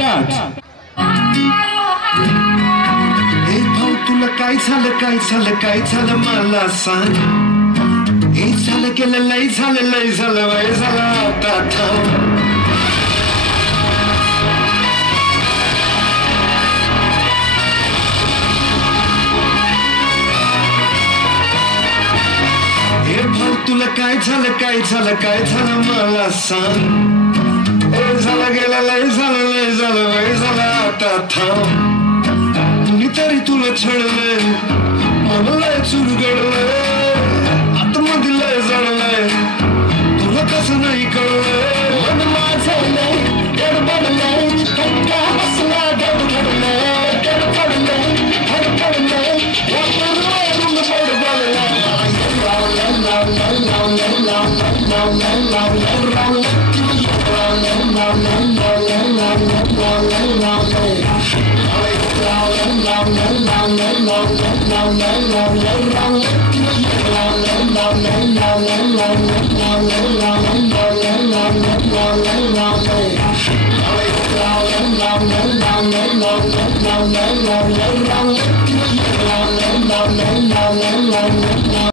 Start. हे भाऊ तुला काय झालं मला सांग. हे झालं केलं लय झालं वय झालं आता थांब. हे भाऊ तुला काय झालं मला सांग. हे झालं गेलं लय झालं वय झालं आता थांब. कुणीतरी तुला छळलंय मला लय चुरगडलंय आतमध्ये लय जडलंय तुला कसं नाही कळलंय. मन माझं लय गडबडलंय धक्का बसला गडबडलंय धडपडलंय वाटून बडबडलंय.